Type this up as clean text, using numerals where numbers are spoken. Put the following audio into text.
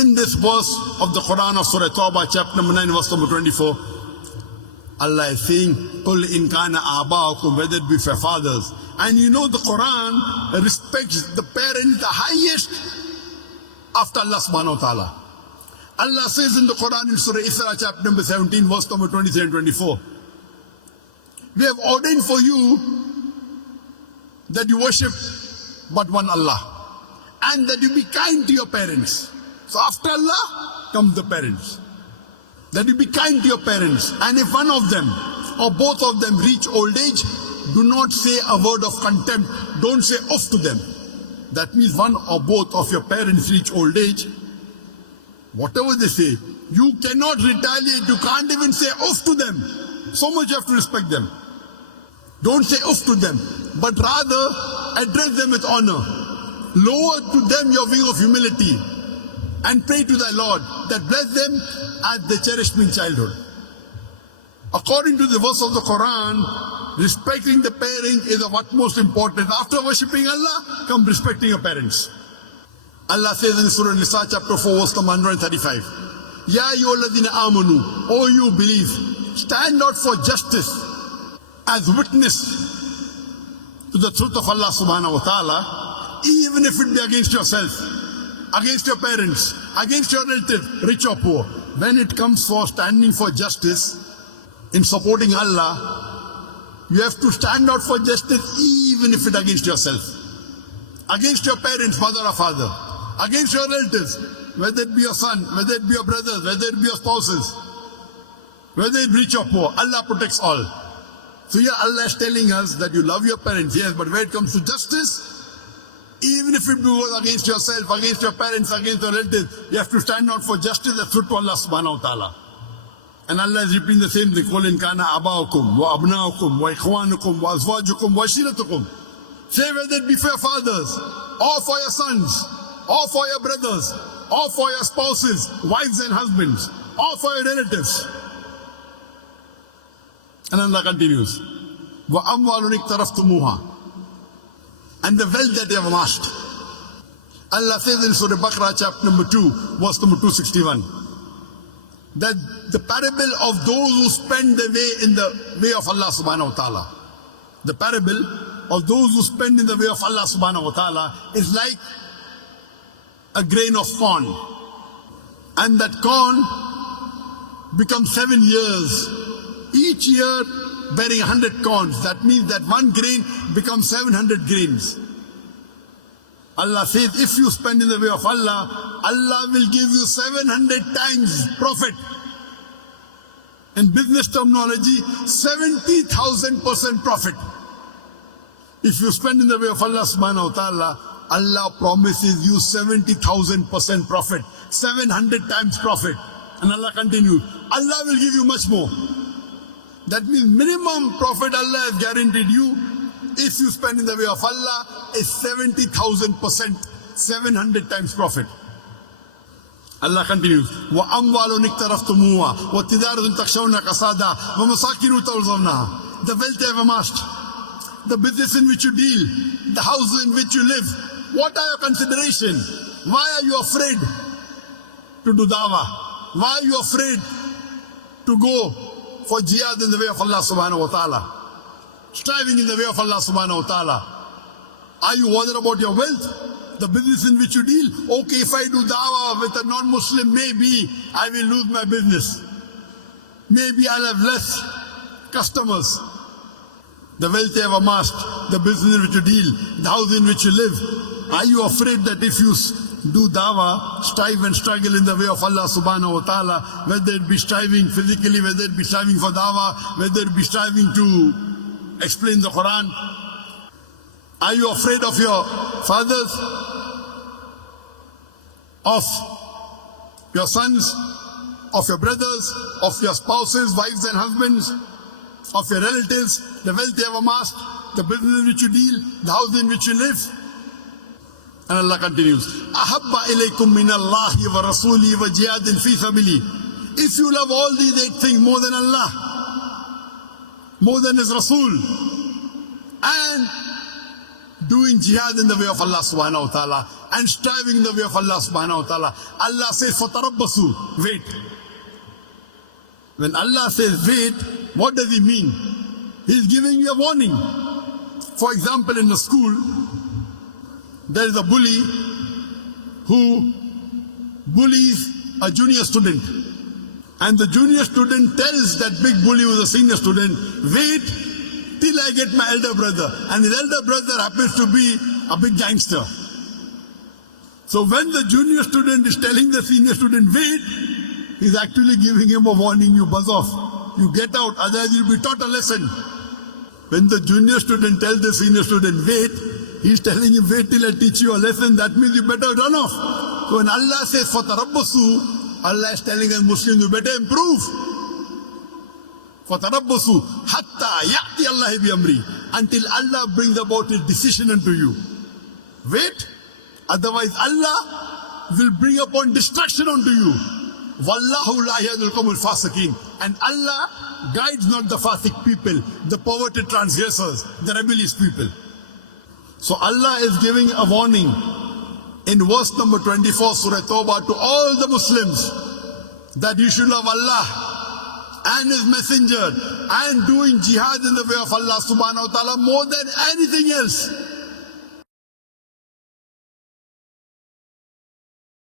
In this verse of the Quran of Surah Tawbah, chapter number 9, verse number 24, Allah is saying, قُلْ إِنْ كَانَ آبَاؤُكُمْ, whether it be for fathers. And you know the Quran respects the parents the highest after Allah subhanahu wa ta'ala. Allah says in the Quran in Surah Isra, chapter number 17, verse number 23 and 24, we have ordained for you that you worship but one Allah, and that you be kind to your parents. So after Allah comes the parents. That you be kind to your parents, and if one of them or both of them reach old age, do not say a word of contempt. Don't say off to them. That means one or both of your parents reach old age, whatever they say, you cannot retaliate. You can't even say off to them. So much you have to respect them. Don't say off to them, but rather address them with honor. Lower to them your wing of humility and pray to thy Lord that bless them as they cherished me in childhood. According to the verse of the Quran, respecting the parents is of utmost importance. After worshipping Allah, come respecting your parents. Allah says in Surah Nisa, chapter 4, verse number 135, Ya ayyuhalladhina amanu, O you believe, stand out for justice as witness to the truth of Allah subhanahu wa ta'ala, even if it be against yourself, against your parents, against your relatives, rich or poor. When it comes for standing for justice, in supporting Allah, you have to stand out for justice even if it against yourself, against your parents, mother or father, against your relatives, whether it be your son, whether it be your brothers, whether it be your spouses, whether it be rich or poor. Allah protects all. So here Allah is telling us that you love your parents, yes, but when it comes to justice, even if it goes against yourself, against your parents, against your relatives, you have to stand out for justice. That's true to Allah subhanahu wa ta'ala. And Allah is repeating the same thing. قُلْ إِنْ كَانَ أَبَاؤُكُمْ وَأَبْنَاؤُكُمْ وَإِخْوَانُكُمْ وَأَزْوَاجُكُمْ وَعَشِيرَتُكُمْ. Say whether it be for your fathers, or for your sons, or for your brothers, or for your spouses, wives and husbands, or for your relatives. And Allah continues, وَأَمْوَالٌ اقْتَرَفْتُمُوهَا, and the wealth that they have amassed. Allah says in Surah Baqarah, chapter number 2, verse number 261, that the parable of those who spend their way in the way of Allah subhanahu wa ta'ala, the parable of those who spend in the way of Allah subhanahu wa ta'ala is like a grain of corn, and that corn becomes 7 years, each year bearing 100 corns. That means that one grain becomes 700 grains. Allah says, if you spend in the way of Allah, Allah will give you 700 times profit. In business terminology, 70,000% profit. If you spend in the way of Allah subhanahu wa ta'ala, Allah promises you 70,000% profit, 700 times profit. And Allah continues, Allah will give you much more. That means minimum profit Allah has guaranteed you if you spend in the way of Allah is 70,000%, 700 times profit. Allah continues, وَأَمْوَالٌ اقْتَرَفْتُمُوهَا وَتِجَارَةٌ تَخْشَوْنَ كَسَادَهَا وَمَسَاكِنُ تَرْضَوْنَهَا. The wealth you have amassed, the business in which you deal, the house in which you live. What are your considerations? Why are you afraid to do dawah? Why are you afraid to go for jihad in the way of Allah subhanahu wa ta'ala? Striving in the way of Allah subhanahu wa ta'ala. Are you worried about your wealth? The business in which you deal? Okay, if I do dawah with a non-Muslim, maybe I will lose my business. Maybe I'll have less customers. The wealth you have amassed, the business in which you deal, the house in which you live. Are you afraid that if you do dawah, strive and struggle in the way of Allah subhanahu wa ta'ala, whether it be striving physically, whether it be striving for dawah, whether it be striving to explain the Quran, are you afraid of your fathers, of your sons, of your brothers, of your spouses, wives and husbands, of your relatives, the wealth you have amassed, the business in which you deal, the house in which you live? And Allah continues, أَحَبَّ إِلَيْكُم مِّنَ اللَّهِ وَرَسُولِهِ وَجِهَادٍ فِي سَبِيلِهِ. If you love all these 8 things more than Allah, more than His Rasul, and doing jihad in the way of Allah subhanahu wa ta'ala and striving in the way of Allah subhanahu wa ta'ala. Allah says, فَتَرَبَّصُوا, wait. When Allah says wait, what does He mean? He's giving you a warning. For example, in the school, there is a bully who bullies a junior student. And the junior student tells that big bully who is a senior student, wait till I get my elder brother. And his elder brother happens to be a big gangster. So when the junior student is telling the senior student, wait, he's actually giving him a warning, you buzz off. You get out, otherwise you'll be taught a lesson. When the junior student tells the senior student, wait, he's telling him, wait till I teach you a lesson. That means you better run off. So when Allah says, فَتَرَبَّصُوا, Allah is telling us Muslims, you better improve. فَتَرَبَّصُوا حَتَّى يَأْتِيَ اللَّهِ بِأَمْرِهِ, until Allah brings about His decision unto you. Wait, otherwise Allah will bring upon destruction unto you. وَاللَّهُ لَا يَهْدِي الْقَوْمَ الْفَاسِقِينَ, and Allah guides not the fasik people, the perverted transgressors, the rebellious people. So Allah is giving a warning in verse number 24, Surah Tawbah, to all the Muslims that you should love Allah and His Messenger and doing jihad in the way of Allah subhanahu wa ta'ala more than anything else.